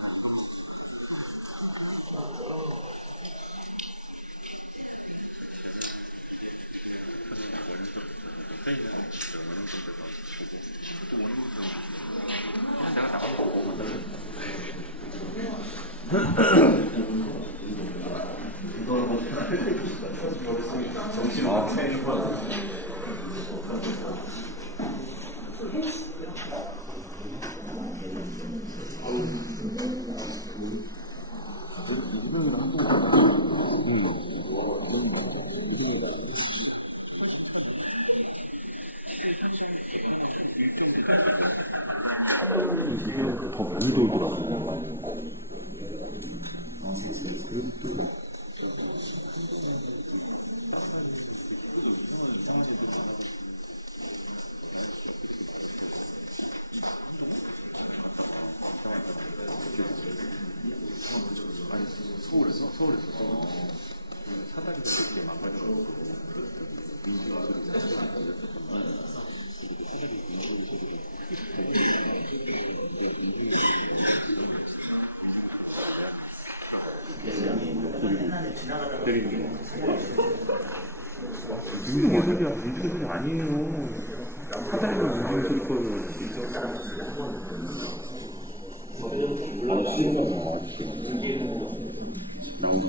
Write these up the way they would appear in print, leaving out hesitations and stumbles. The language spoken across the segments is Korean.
나 이것만 제가 이게 석탄을 원형성 페인을 원형성 때가 보고 또 원형성 그냥 내가 나가면 보고 이재명이랑 한동훈 이재명이 훨씬 차네. 시대 현장 개판하고 일정도 됐고 한동훈이 이게 더 많이 돌더라고. 그리고 또 한동훈은 그 따라다니는 그 희구도 이상한 애들 많아가지고 나는 옆에 이렇게 맞았고 이 한동훈? 갔다가 이상한 사람 아니 서울에서 사다리가 이렇게 망가져가지고 민중의 소리가 사다리가 들렸었거든. 그리고 사다리 민중의 소리가 크게 붙어버리니까 내가 민중의 소리가 없어서 민중의 소리가 내한테 틀어가지고 때리는 거. 민중의 소리야. 민중의 소리 아니에요. 사다리가 민중의 소리 꺼져가지고 아저씨가 나오라고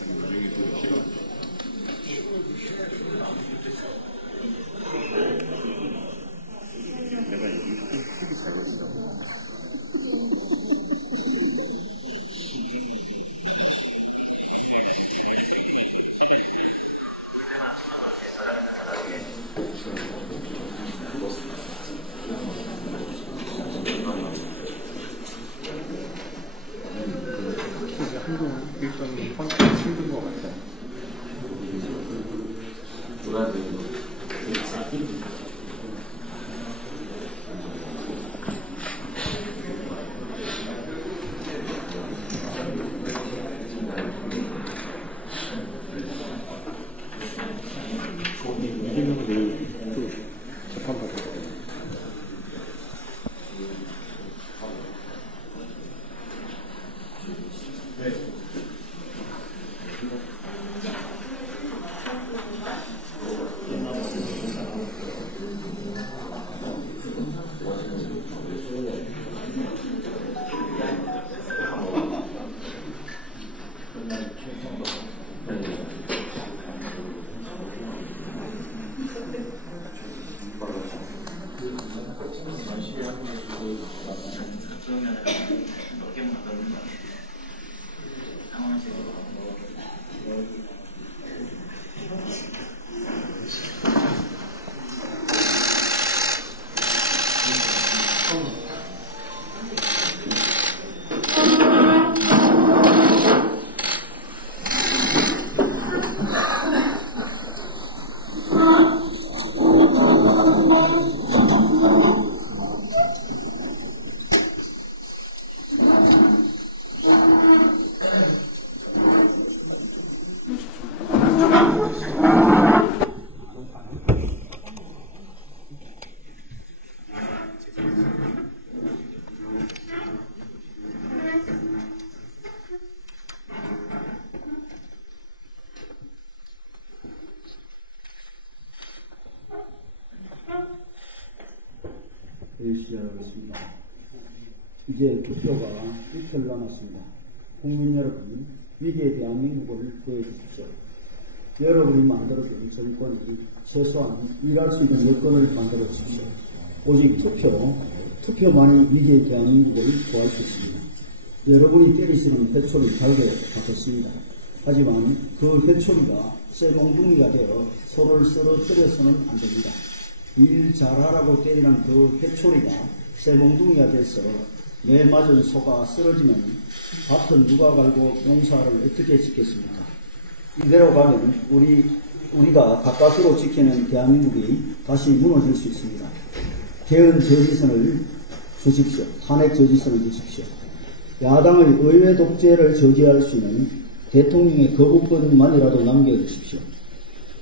아니 민중이 소리 싫어. 내가 여기 TV 잘 걸린다고 아무 말 안 하고 가만히 서 있기만 했어야 돼. 사다리 보일 때마다 손으로 이렇게 저장했는데 나중에 한동 일정이 힘든 것 같아. 이재명은 내일 또 재판받을 거야. 시작하겠습니다. 이제 투표가 이틀 남았습니다. 국민 여러분, 위기의 대한민국을 구해주십시오. 여러분이 만들어준 정권이 최소한 일할 수 있는 여건을 만들어 주십시오. 오직 투표만이 위기의 대한민국을 구할 수 있습니다. 여러분이 때리시는 회초리 달게 받겠습니다. 하지만 그 회초리가 쇠몽둥이가 되어 서로를 쓰러뜨려서는 안 됩니다. 일 잘하라고 때리는 그 회초리가 쇠몽둥이가 돼서 매 맞은 소가 쓰러지면 밭은 누가 갈고 농사를 어떻게 짓겠습니까? 이대로 가면 우리가 가까스로 지키는 대한민국이 다시 무너질 수 있습니다. 개헌 저지선을 주십시오. 탄핵 저지선을 주십시오. 야당의 의회 독재를 저지할 수 있는 대통령의 거부권만이라도 남겨주십시오.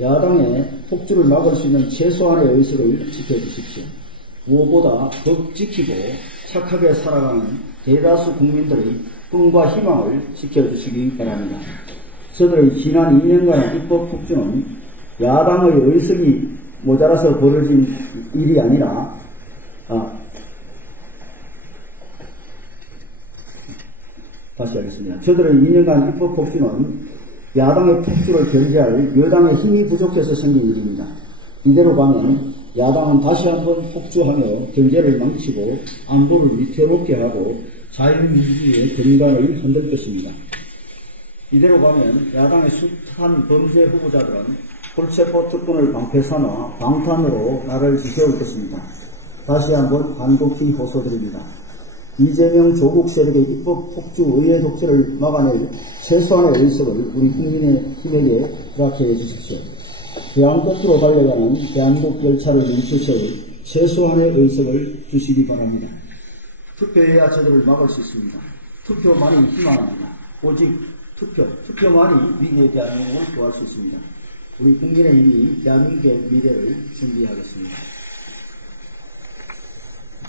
야당의 폭주를 막을 수 있는 최소한의 의석을 지켜주십시오. 무엇보다 법 지키고 착하게 살아가는 대다수 국민들의 꿈과 희망을 지켜주시기 바랍니다. 저들의 지난 2년간의 입법 폭주는 야당의 의석이 모자라서 벌어진 일이 아니라 다시 하겠습니다. 저들의 2년간 입법 폭주는 야당의 폭주를 견제할 여당의 힘이 부족해서 생긴 일입니다. 이대로 가면 야당은 다시 한번 폭주하며 경제를 망치고 안보를 위태롭게 하고 자유민주주의의 근간을 흔들 것입니다. 이대로 가면 야당의 숱한 범죄 후보자들은 불체포 특권을 방패 삼아 방탄으로 나를 지켜올 것입니다. 다시 한번 간곡히 호소드립니다. 이재명 조국 세력의 입법 폭주 의회 독재를 막아낼 최소한의 의석을 우리 국민의힘에게 허락해 주십시오. 대안 끝으로 달려가는 대한민국 열차를 멈추세울 최소한의 의석을 주시기 바랍니다. 투표해야 저들을 막을 수 있습니다. 투표만이 희망입니다. 오직 투표만이 위기의 대한민국을 구할 수 있습니다. 우리 국민의힘이 대한민국의 미래를 준비하겠습니다.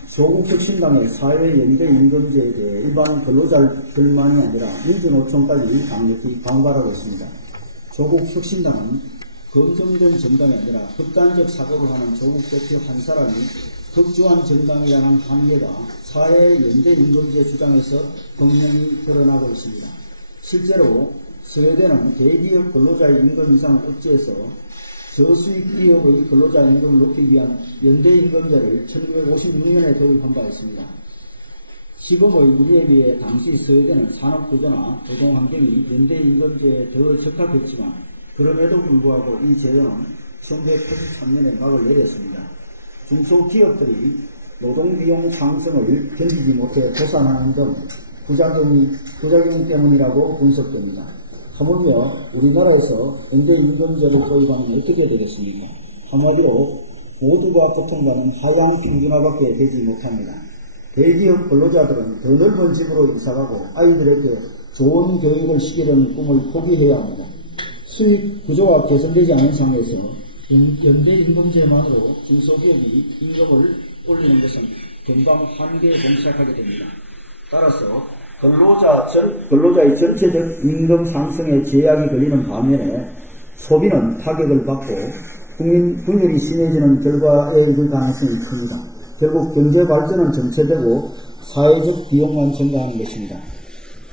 조국 혁신당의 사회연대 임금제에 대해 일반 근로자들만이 아니라 민주노총까지 강력히 반발하고 있습니다. 조국 혁신당은 검증된 정당이 아니라 극단적 사고를 하는 조국 대표 한 사람이 극주한 정당이라는 한계가 사회연대 임금제 주장에서 분명히 드러나고 있습니다. 실제로 스웨덴은 대기업 근로자의 임금 인상을 억제해서 저수익 기업의 근로자 임금을 높이기 위한 연대임금제를 1956년에 도입한 바 있습니다. 지금의 우리에 비해 당시 스웨덴은 산업구조나 노동환경이 연대임금제에 더 적합했지만 그럼에도 불구하고 이 제도는 1983년에 막을 내렸습니다. 중소기업들이 노동비용 상승을 견디지 못해 도산하는 등 부작용 때문이라고 분석됩니다. 하물며 우리나라에서 연대임금제를 도입하면 어떻게 되겠습니까? 한마디로 모두가 고통받는 하향 평준화밖에 되지 못합니다. 대기업 근로자들은 더 넓은 집으로 이사가고 아이들에게 좋은 교육을 시키려는 꿈을 포기해야 합니다. 수익 구조가 개선되지 않은 상황에서 연대임금제만으로 중소기업이 임금을 올리는 것은 금방 한계에 봉착하게 됩니다. 따라서 근로자의 전체적 임금 상승에 제약이 걸리는 반면에 소비는 타격을 받고 분열이 심해지는 결과에 이를 가능성이 큽니다. 결국 경제 발전은 정체되고 사회적 비용만 증가하는 것입니다.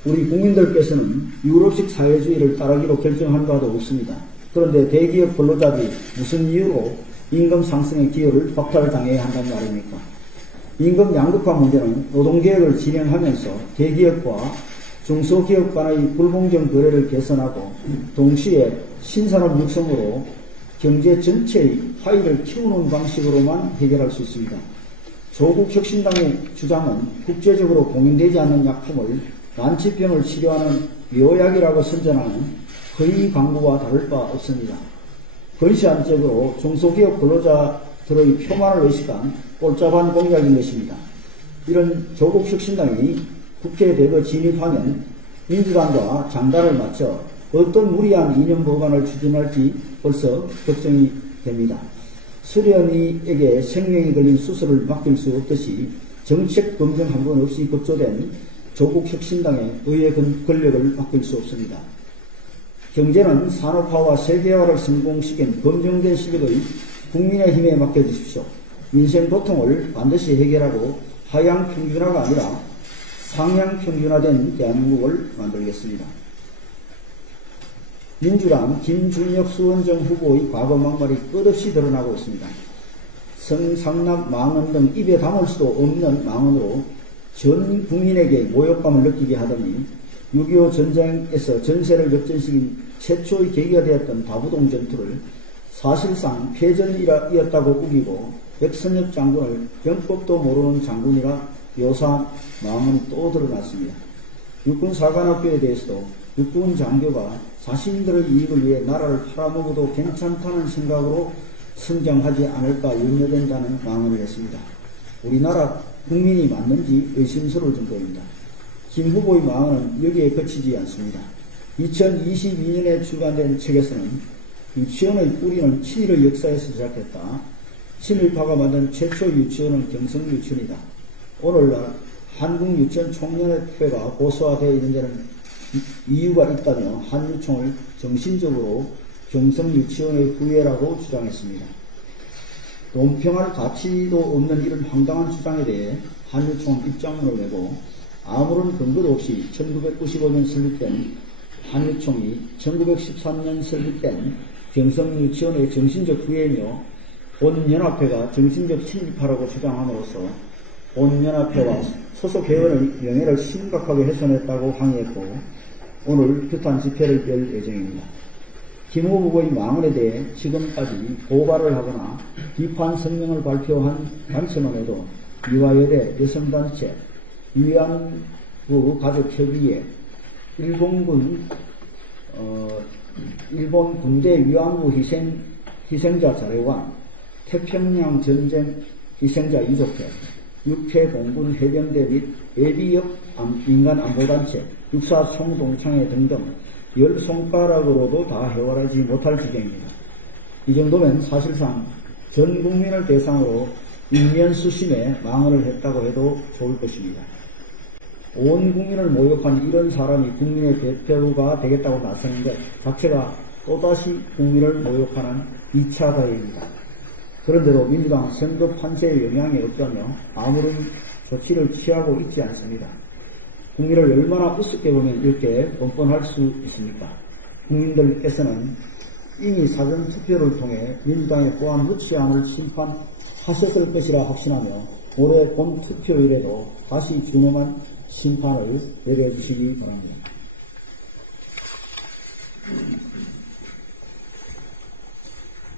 우리 국민들께서는 유럽식 사회주의를 따르기로 결정한 바도 없습니다. 그런데 대기업 근로자들이 무슨 이유로 임금 상승의 기여를 박탈당해야 한단 말입니까? 임금 양극화 문제는 노동개혁을 진행하면서 대기업과 중소기업 간의 불공정 거래를 개선하고 동시에 신산업 육성으로 경제 전체의 파이를 키우는 방식으로만 해결할 수 있습니다. 조국 혁신당의 주장은 국제적으로 공인되지 않는 약품을 난치병을 치료하는 묘약이라고 선전하는 허위 광고와 다를 바 없습니다. 건시안적으로 중소기업 근로자들의 표만을 의식한 꼴짜반 공약인 것입니다. 이런 조국 혁신당이 국회에 대거 진입하면 민주당과 장단을 맞춰 어떤 무리한 이념 보관을 추진할지 벌써 걱정이 됩니다. 수련이에게 생명이 걸린 수술을 맡길 수 없듯이 정책 검증 한 번 없이 급조된 조국 혁신당의 의회 권력을 맡길 수 없습니다. 경제는 산업화와 세계화를 성공시킨 검증된 실력의 국민의힘에 맡겨주십시오. 민생 고통을 반드시 해결하고 하향 평준화가 아니라 상향 평준화된 대한민국을 만들겠습니다. 민주당 김준혁 수원정 후보의 과거 막말이 끝없이 드러나고 있습니다. 성상납 망언 등 입에 담을 수도 없는 망언으로 전 국민에게 모욕감을 느끼게 하더니 6.25 전쟁에서 전세를 역전시킨 최초의 계기가 되었던 다부동 전투를 사실상 패전이었다고 우기고 백선엽 장군을 병법도 모르는 장군이라 묘사한 망언이 또 드러났습니다. 육군사관학교에 대해서도 육군 장교가 자신들의 이익을 위해 나라를 팔아먹어도 괜찮다는 생각으로 성장하지 않을까 염려된다는 망언을 했습니다. 우리나라 국민이 맞는지 의심스러울 정도입니다. 김 후보의 망언은 여기에 그치지 않습니다. 2022년에 출간된 책에서는 유치원의 뿌리는 친일의 역사에서 시작했다. 친일파가 만든 최초 유치원은 경성유치원이다. 오늘날 한국유치원 총연합회가 고소화되어 있는 데는 이유가 있다며 한유총을 정신적으로 경성유치원의 후예라고 주장했습니다. 논평할 가치도 없는 이런 황당한 주장에 대해 한유총은 입장문을 내고 아무런 근거도 없이 1995년 설립된 한유총이 1913년 설립된 경성유치원의 정신적 후예이며 본연합회가 정신적 친일파라고 주장함으로써 본연합회와 소속 회원의 명예를 심각하게 훼손했다고 항의했고 오늘 규탄 집회를 열 예정입니다. 김 후보의 망언에 대해 지금까지 고발을 하거나 비판 성명을 발표한 단체만 해도 이화여대 여성단체, 위안부 가족협의회, 일본 군대 위안부 희생자 자료관, 태평양 전쟁 희생자 유족회, 육해공군 해병대 및 예비역 민간안보단체, 육사총동창회 등등 10손가락으로도 다 해결하지 못할 지경입니다. 이 정도면 사실상 전 국민을 대상으로 인면수심에 망언을 했다고 해도 좋을 것입니다. 온 국민을 모욕한 이런 사람이 국민의 대표가 되겠다고 나서는 것 자체가 또다시 국민을 모욕하는 2차 가해입니다. 그런데도 민주당 선거 판세에 영향이 없다며 아무런 조치를 취하고 있지 않습니다. 국민을 얼마나 우습게 보면 이렇게 뻔뻔할 수 있습니까? 국민들께서는 이미 사전투표를 통해 민주당의 포함 무치함을 심판하셨을 것이라 확신하며 올해 본투표일에도 다시 준엄한 심판을 내려주시기 바랍니다.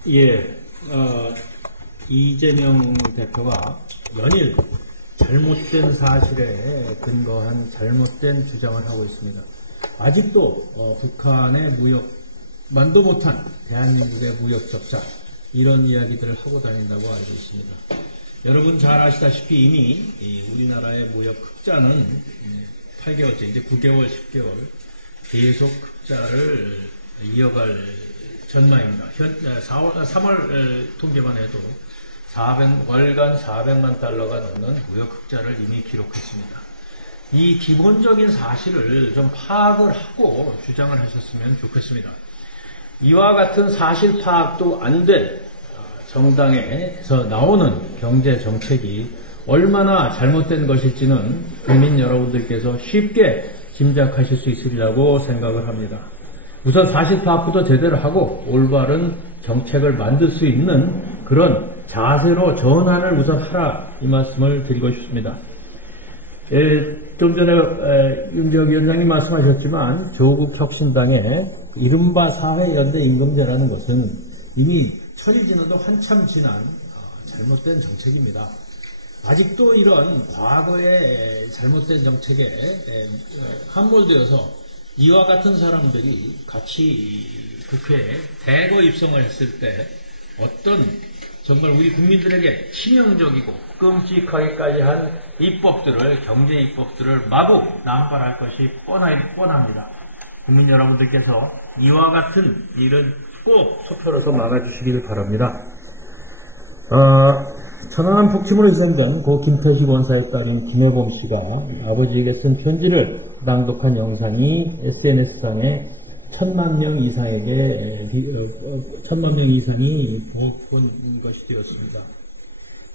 예, 이재명 대표가 연일 잘못된 사실에 근거한 잘못된 주장을 하고 있습니다. 아직도 북한의 만도 못한 대한민국의 무역 적자 이런 이야기들을 하고 다닌다고 알고 있습니다. 여러분 잘 아시다시피 이미 우리나라의 무역 흑자는 8개월째 이제 9개월 10개월 계속 흑자를 이어갈 전망입니다. 3월 통계만 해도 월간 400만 달러가 넘는 무역 흑자를 이미 기록했습니다. 이 기본적인 사실을 좀 파악을 하고 주장을 하셨으면 좋겠습니다. 이와 같은 사실 파악도 안 된 정당에서 나오는 경제 정책이 얼마나 잘못된 것일지는 국민 여러분들께서 쉽게 짐작하실 수 있으리라고 생각을 합니다. 우선 사실 파악부터 제대로 하고 올바른 정책을 만들 수 있는 그런 자세로 전환을 우선 하라 이 말씀을 드리고 싶습니다. 좀 전에 윤지혁 위원장님 말씀하셨지만 조국 혁신당의 이른바 사회연대 임금제라는 것은 이미 철이 지나도 한참 지난 잘못된 정책입니다. 아직도 이런 과거의 잘못된 정책에 함몰되어서 이와 같은 사람들이 같이 국회에 대거 입성을 했을 때 어떤 정말 우리 국민들에게 치명적이고 끔찍하기까지 한 경제 입법들을 마구 남발할 것이 뻔합니다. 국민 여러분들께서 이와 같은 일은 꼭 투표로서 막아주시길 바랍니다. 천안함 북침으로 희생된 고 김태식 원사의 딸인 김혜범 씨가 아버지에게 쓴 편지를 낭독한 영상이 SNS상에 1,000만 명 이상이 본 것이 되었습니다.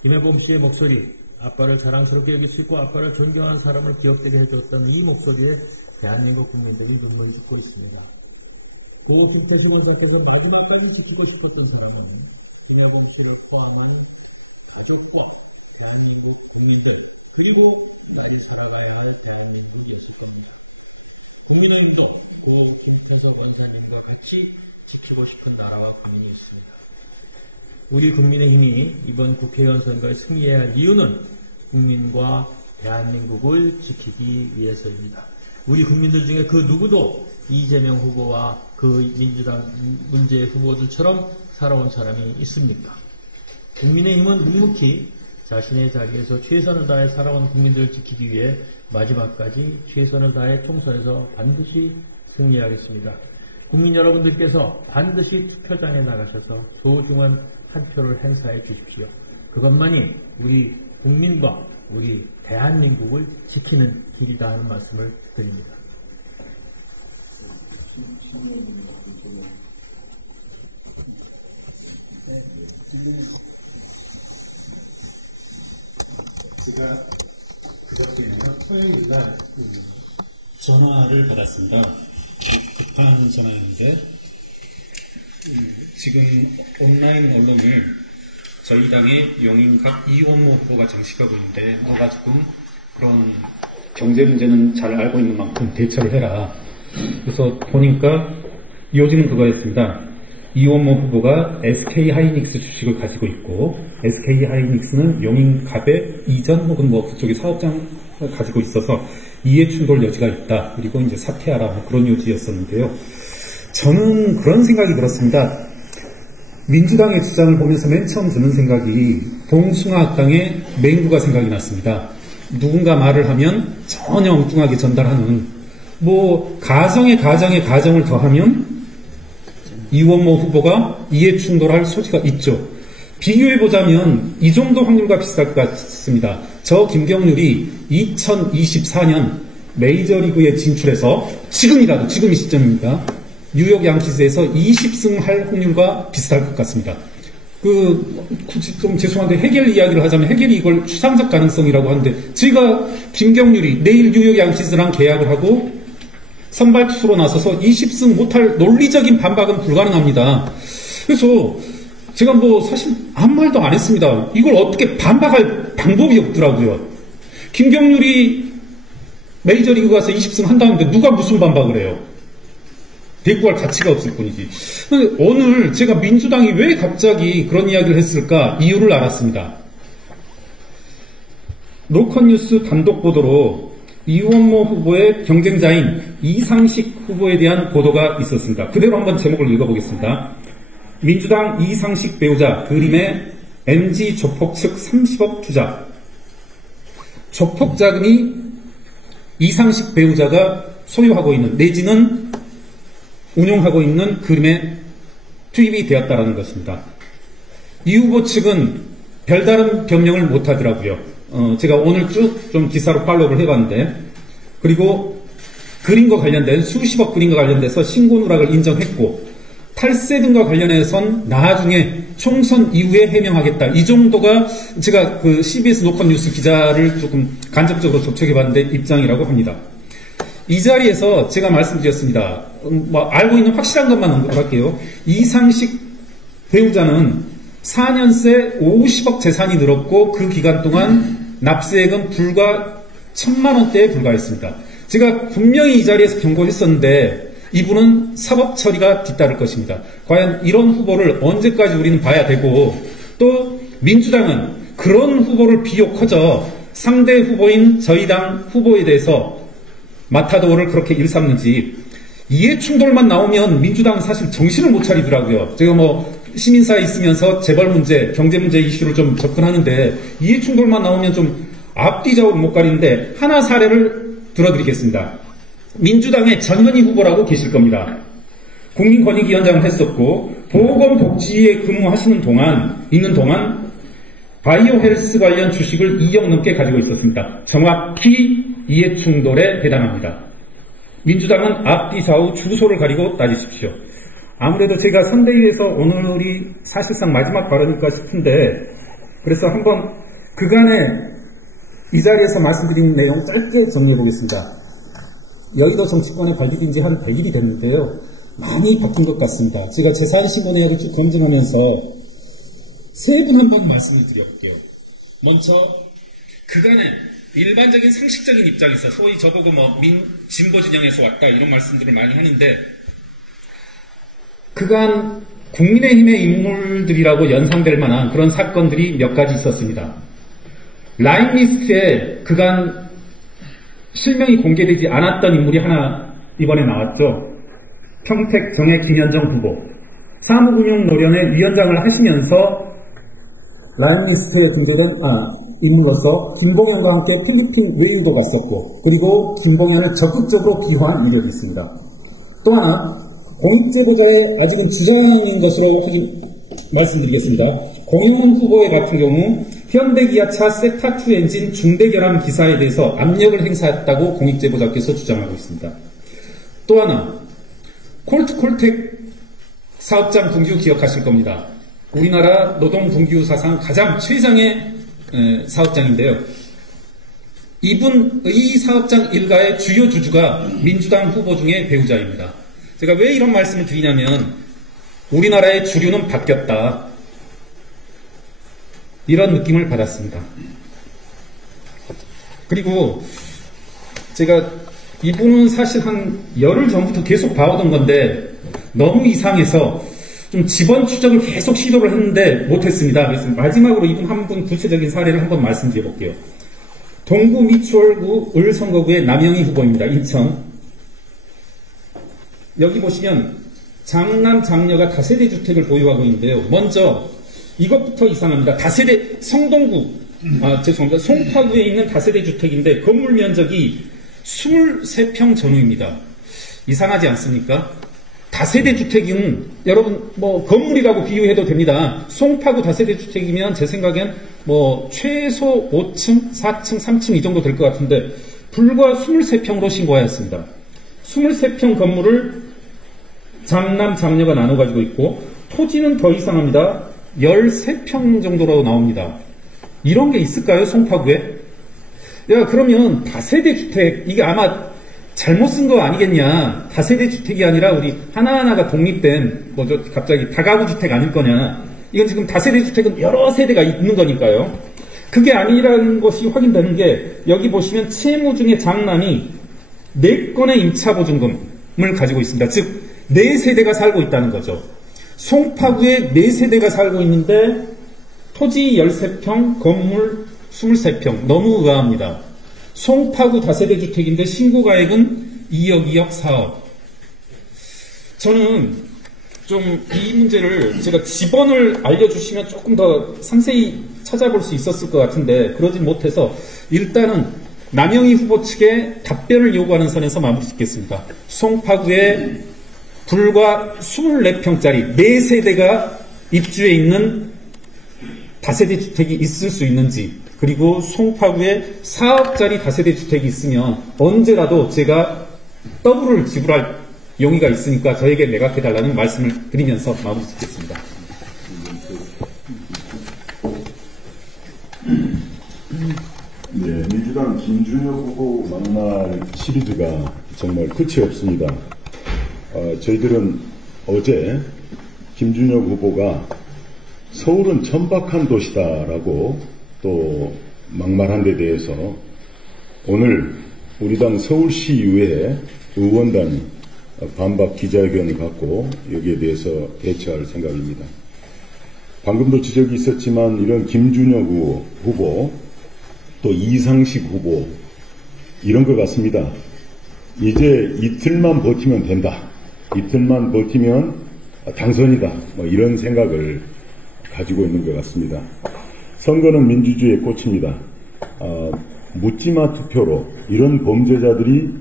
김혜범 씨의 목소리, 아빠를 자랑스럽게 여길 수 있고 아빠를 존경하는 사람을 기억되게 해주었다는 이 목소리에 대한민국 국민들이 눈물을 짓고 있습니다. 고 김태식 원사께서 마지막까지 지키고 싶었던 사람은 김혜범 씨를 포함한 가족과 대한민국 국민들 그리고 딸이 살아가야 할 대한민국이었을 겁니다. 국민의힘도 고 김태석 원사님과 같이 지키고 싶은 나라와 국민이 있습니다. 우리 국민의힘이 이번 국회의원 선거에 승리해야 할 이유는 국민과 대한민국을 지키기 위해서입니다. 우리 국민들 중에 그 누구도 이재명 후보와 그 민주당 문재인 후보들처럼 살아온 사람이 있습니까? 국민의힘은 묵묵히 자신의 자리에서 최선을 다해 살아온 국민들을 지키기 위해 마지막까지 최선을 다해 총선에서 반드시 승리하겠습니다. 국민 여러분들께서 반드시 투표장에 나가셔서 소중한 한 표를 행사해 주십시오. 그것만이 우리 국민과 우리 대한민국을 지키는 길이다 하는 말씀을 드립니다. 제가 그저께네요. 토요일날 전화를 받았습니다. 급한 전화였는데 지금 온라인 언론을 저희 당의 용인갑 이원모 후보가 장식하고 있는데 너가 지금 그런 경제 문제는 잘 알고 있는 만큼 대처를 해라. 그래서 보니까 요지는 그거였습니다. 이원모 후보가 SK하이닉스 주식을 가지고 있고 SK하이닉스는 용인갑의 이전 혹은 뭐 그쪽에 사업장을 가지고 있어서 이해충돌 여지가 있다. 그리고 이제 사퇴하라. 뭐 그런 요지였었는데요. 저는 그런 생각이 들었습니다. 민주당의 주장을 보면서 맨 처음 드는 생각이 봉숭아학당의 맹구가 생각이 났습니다. 누군가 말을 하면 전혀 엉뚱하게 전달하는 뭐 가정에 가정을 더하면 이원모 후보가 이해충돌할 소지가 있죠. 비교해보자면 이 정도 확률과 비슷할 것 같습니다. 저 김경률이 2024년 메이저리그에 진출해서 지금이라도 지금 이 시점입니다. 뉴욕 양키스에서 20승 할 확률과 비슷할 것 같습니다. 굳이 좀 죄송한데 해겔 이야기를 하자면 해겔이 이걸 추상적 가능성이라고 하는데 제가 김경률이 내일 뉴욕 양키스랑 계약을 하고 선발 투수로 나서서 20승 못할 논리적인 반박은 불가능합니다. 그래서 제가 뭐 사실 아무 말도 안 했습니다. 이걸 어떻게 반박할 방법이 없더라고요. 김경률이 메이저리그 가서 20승 한다는데 누가 무슨 반박을 해요? 대꾸할 가치가 없을 뿐이지. 오늘 제가 민주당이 왜 갑자기 그런 이야기를 했을까 이유를 알았습니다. 로컬뉴스 단독 보도로 이원모 후보의 경쟁자인 이상식 후보에 대한 보도가 있었습니다. 그대로 한번 제목을 읽어보겠습니다. 민주당 이상식 배우자 그림의 MG 조폭 측 30억 투자. 조폭 자금이 이상식 배우자가 소유하고 있는 내지는 운용하고 있는 그림에 투입이 되었다는 것입니다. 이 후보 측은 별다른 변명을 못하더라고요. 제가 오늘 쭉 좀 기사로 팔로우를 해봤는데 그리고 그림과 관련된 수십억 그림과 관련돼서 신고 누락을 인정했고 탈세 등과 관련해선 나중에 총선 이후에 해명하겠다. 이 정도가 제가 그 CBS 노컷뉴스 기자를 조금 간접적으로 접촉해봤는데 입장이라고 합니다. 이 자리에서 제가 말씀드렸습니다. 알고 있는 확실한 것만 언급할게요. 이상식 배우자는 4년 새 50억 재산이 늘었고 그 기간 동안 납세액은 불과 1,000만 원대에 불과했습니다. 제가 분명히 이 자리에서 경고했었는데 이분은 사법 처리가 뒤따를 것입니다. 과연 이런 후보를 언제까지 우리는 봐야 되고 또 민주당은 그런 후보를 비욕하죠. 상대 후보인 저희 당 후보에 대해서 마타도어를 그렇게 일삼는지 이해충돌만 나오면 민주당은 사실 정신을 못 차리더라고요. 제가 뭐 시민사회에 있으면서 재벌 문제, 경제 문제 이슈를 좀 접근하는데 이해충돌만 나오면 좀 앞뒤 좌우를 못 가리는데 하나 사례를 들어드리겠습니다. 민주당의 전현희 후보라고 계실 겁니다. 국민권익위원장을 했었고 보건복지에 근무하시는 있는 동안 바이오 헬스 관련 주식을 2억 넘게 가지고 있었습니다. 정확히 이해충돌에 해당합니다. 민주당은 앞뒤 좌우 주소를 가리고 따지십시오. 아무래도 제가 선대위에서 오늘이 사실상 마지막 발언일까 싶은데 그래서 한번 그간의 이 자리에서 말씀드린 내용 짧게 정리해 보겠습니다. 여의도 정치권에 발디딘 지 한 100일이 됐는데요. 많이 바뀐 것 같습니다. 제가 재산신고 내역을 쭉 검증하면서 세 분 한번 말씀을 드려볼게요. 먼저 그간의 일반적인 상식적인 입장에서 소위 저보고 진보 진영에서 왔다 이런 말씀들을 많이 하는데 그간 국민의힘의 인물들이라고 연상될 만한 그런 사건들이 몇 가지 있었습니다. 라인리스트에 그간 실명이 공개되지 않았던 인물이 하나 이번에 나왔죠. 평택 정의 김현정 후보. 사무금융노련의 위원장을 하시면서 라인리스트에 등재된 인물로서 김봉현과 함께 필리핀 외유도 갔었고 그리고 김봉현을 적극적으로 비호한 이력이 있습니다. 또 하나 공익제보자의 아직은 주장인 것으로 말씀드리겠습니다. 공영훈 후보 같은 경우 현대기아차 세타2 엔진 중대결함 기사에 대해서 압력을 행사했다고 공익제보자께서 주장하고 있습니다. 또 하나, 콜트콜텍 사업장 분규 기억하실 겁니다. 우리나라 노동 분규 사상 가장 최장의 사업장인데요. 이 사업장 일가의 주요 주주가 민주당 후보 중에 배우자입니다. 제가 왜 이런 말씀을 드리냐면 우리나라의 주류는 바뀌었다. 이런 느낌을 받았습니다. 그리고 제가 이분은 사실 한 열흘 전부터 계속 봐오던 건데 너무 이상해서 좀 지번 추적을 계속 시도를 했는데 못했습니다. 그래서 마지막으로 이분 한 분 구체적인 사례를 한번 말씀드려 볼게요. 동구 미추홀구 을선거구의 남영희 후보입니다. 인천. 여기 보시면 장남 장녀가 다세대 주택을 보유하고 있는데요. 먼저 이것부터 이상합니다. 다세대 성동구 죄송합니다. 송파구에 있는 다세대 주택인데 건물 면적이 23평 전후입니다. 이상하지 않습니까? 다세대 주택은 여러분 뭐 건물이라고 비유해도 됩니다. 송파구 다세대 주택이면 제 생각엔 뭐 최소 5층, 4층, 3층 이 정도 될 것 같은데 불과 23평으로 신고하였습니다. 23평 건물을 장남 장녀가 나눠 가지고 있고 토지는 더 이상합니다. 13평 정도로 나옵니다. 이런 게 있을까요? 송파구에? 야, 그러면 다세대 주택 이게 아마 잘못 쓴 거 아니겠냐. 다세대 주택이 아니라 우리 하나하나가 독립된 뭐죠? 갑자기 다가구 주택 아닐 거냐. 이건 지금 다세대 주택은 여러 세대가 있는 거니까요. 그게 아니라는 것이 확인되는 게 여기 보시면 채무 중에 장남이 4건의 임차보증금을 가지고 있습니다. 즉 4세대가 살고 있다는 거죠. 송파구에 4세대가 살고 있는데 토지 13평, 건물 23평. 너무 의아합니다. 송파구 다세대 주택인데 신고가액은 2억, 2억, 4억. 저는 좀 이 문제를 제가 지번을 알려주시면 조금 더 상세히 찾아볼 수 있었을 것 같은데 그러진 못해서 일단은 남영희 후보 측에 답변을 요구하는 선에서 마무리 짓겠습니다. 송파구에 불과 24평짜리 4세대가 입주해 있는 다세대 주택이 있을 수 있는지, 그리고 송파구에 4억짜리 다세대 주택이 있으면 언제라도 제가 더블을 지불할 용의가 있으니까 저에게 매각해달라는 말씀을 드리면서 마무리 짓겠습니다. 네, 민주당 김준혁 후보 막말 시리즈가 정말 끝이 없습니다. 저희들은 어제 김준혁 후보가 서울은 천박한 도시다라고 또 막말한 데 대해서 오늘 우리 당 서울시의회 의원단이 반박 기자회견을 갖고 여기에 대해서 대처할 생각입니다. 방금도 지적이 있었지만 이런 김준혁 후보 또 이상식 후보 이런 것 같습니다. 이제 이틀만 버티면 된다. 이틀만 버티면 당선이다. 뭐 이런 생각을 가지고 있는 것 같습니다. 선거는 민주주의의 꽃입니다. 묻지마 투표로 이런 범죄자들이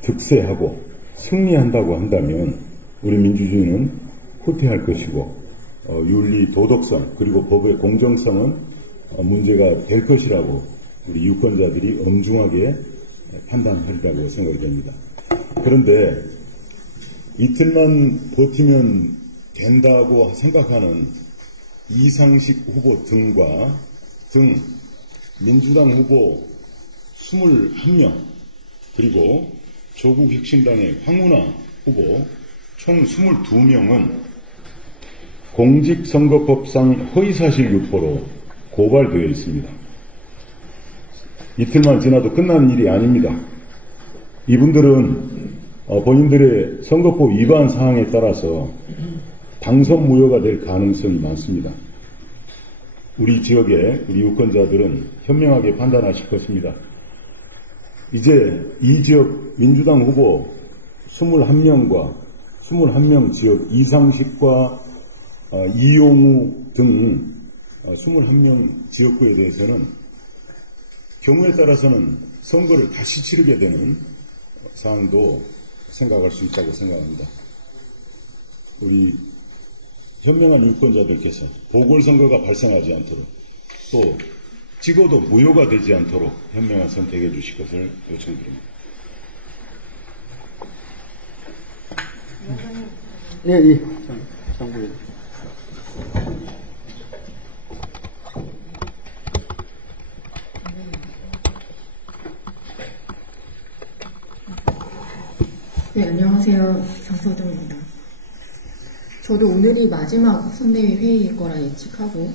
득세하고 승리한다고 한다면 우리 민주주의는 후퇴할 것이고 윤리, 도덕성 그리고 법의 공정성은 문제가 될 것이라고 우리 유권자들이 엄중하게 판단하리라고 생각이 됩니다. 그런데 이틀만 버티면 된다고 생각하는 이상식 후보 등 민주당 후보 21명 그리고 조국혁신당의 황운하 후보 총 22명은 공직선거법상 허위사실 유포로 고발되어 있습니다. 이틀만 지나도 끝난 일이 아닙니다. 이분들은 본인들의 선거법 위반 사항에 따라서 당선 무효가 될 가능성이 많습니다. 우리 지역의 우리 유권자들은 현명하게 판단하실 것입니다. 이제 이 지역 민주당 후보 21명 지역 이상식과 이용우 등 21명 지역구에 대해서는 경우에 따라서는 선거를 다시 치르게 되는 사항도 생각할 수 있다고 생각합니다. 우리 현명한 유권자들께서 보궐선거가 발생하지 않도록 또 찍어도 무효가 되지 않도록 현명한 선택해 주실 것을 요청드립니다. 네, 장부에. 네, 안녕하세요. 장서정입니다. 저도 오늘이 마지막 선대위 회의일 거라 예측하고,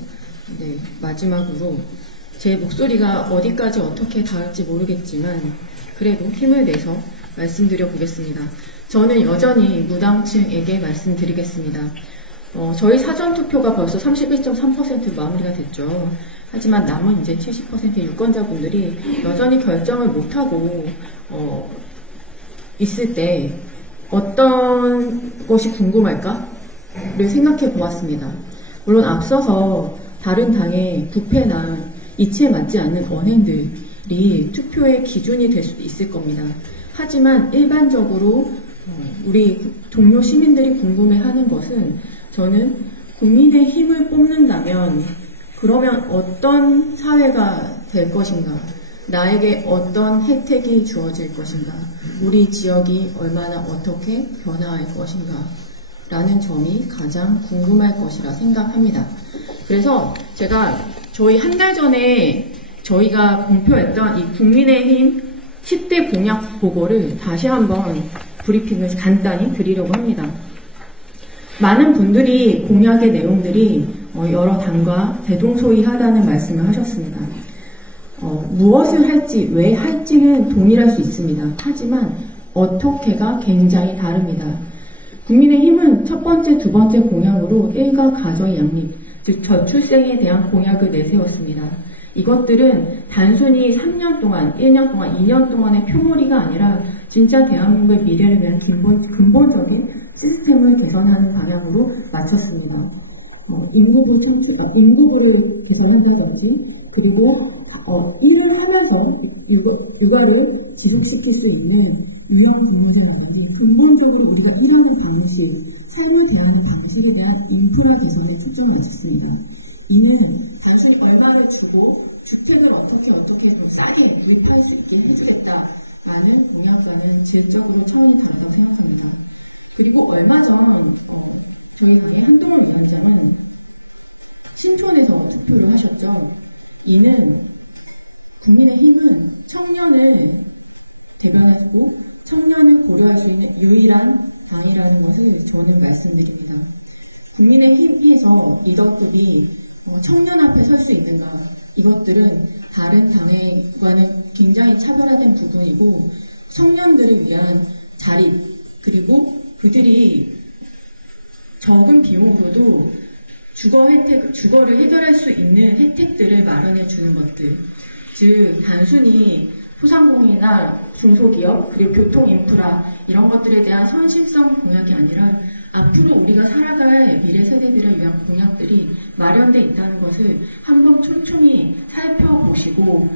네, 마지막으로 제 목소리가 어디까지 어떻게 닿을지 모르겠지만, 그래도 힘을 내서 말씀드려 보겠습니다. 저는 여전히 무당층에게 말씀드리겠습니다. 저희 사전투표가 벌써 31.3% 마무리가 됐죠. 하지만 남은 이제 70% 유권자분들이 여전히 결정을 못하고, 있을 때 어떤 것이 궁금할까를 생각해 보았습니다. 물론 앞서서 다른 당의 부패나 이치에 맞지 않는 언행들이 투표의 기준이 될 수도 있을 겁니다. 하지만 일반적으로 우리 동료 시민들이 궁금해하는 것은 저는 국민의 힘을 뽑는다면 그러면 어떤 사회가 될 것인가? 나에게 어떤 혜택이 주어질 것인가? 우리 지역이 얼마나 어떻게 변화할 것인가? 라는 점이 가장 궁금할 것이라 생각합니다. 그래서 제가 저희 한 달 전에 저희가 공표했던 이 국민의힘 10대 공약 보고를 다시 한번 브리핑을 간단히 드리려고 합니다. 많은 분들이 공약의 내용들이 여러 당과 대동소이하다는 말씀을 하셨습니다. 무엇을 할지, 왜 할지는 동일할 수 있습니다. 하지만 어떻게가 굉장히 다릅니다. 국민의힘은 첫 번째, 두 번째 공약으로 일가 가정 양립, 즉 저출생에 대한 공약을 내세웠습니다. 이것들은 단순히 3년 동안, 1년 동안, 2년 동안의 표몰이가 아니라 진짜 대한민국의 미래를 위한 근본적인 시스템을 개선하는 방향으로 맞췄습니다. 인구부를 개설한다든지, 그리고 일을 하면서 육아를 지속시킬 수 있는 유형근무제라든지 근본적으로 우리가 일하는 방식, 삶을 대하는 방식에 대한 인프라 개선에 초점을 맞췄습니다. 이는 단순히 얼마를 주고 주택을 어떻게 좀 싸게 구입할 수 있게 해주겠다라는 공약과는 질적으로 차원이 다르다고 생각합니다. 그리고 얼마 전 저희 당의 한동훈 위원장은 신촌에서 투표를 하셨죠. 이는 국민의힘은 청년을 대변하고 청년을 고려할 수 있는 유일한 당이라는 것을 저는 말씀드립니다. 국민의힘에서 리더급이 청년 앞에 설 수 있는가, 이것들은 다른 당과는 굉장히 차별화된 부분이고 청년들을 위한 자립, 그리고 그들이 적은 비용으로도 주거를 해결할 수 있는 혜택들을 마련해 주는 것들, 즉 단순히 소상공인이나 중소기업, 그리고 교통인프라 이런 것들에 대한 선심성 공약이 아니라 앞으로 우리가 살아갈 미래 세대들을 위한 공약들이 마련되어 있다는 것을 한번 촘촘히 살펴보시고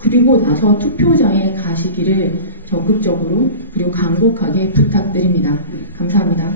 그리고 나서 투표장에 가시기를 적극적으로 그리고 간곡하게 부탁드립니다. 감사합니다.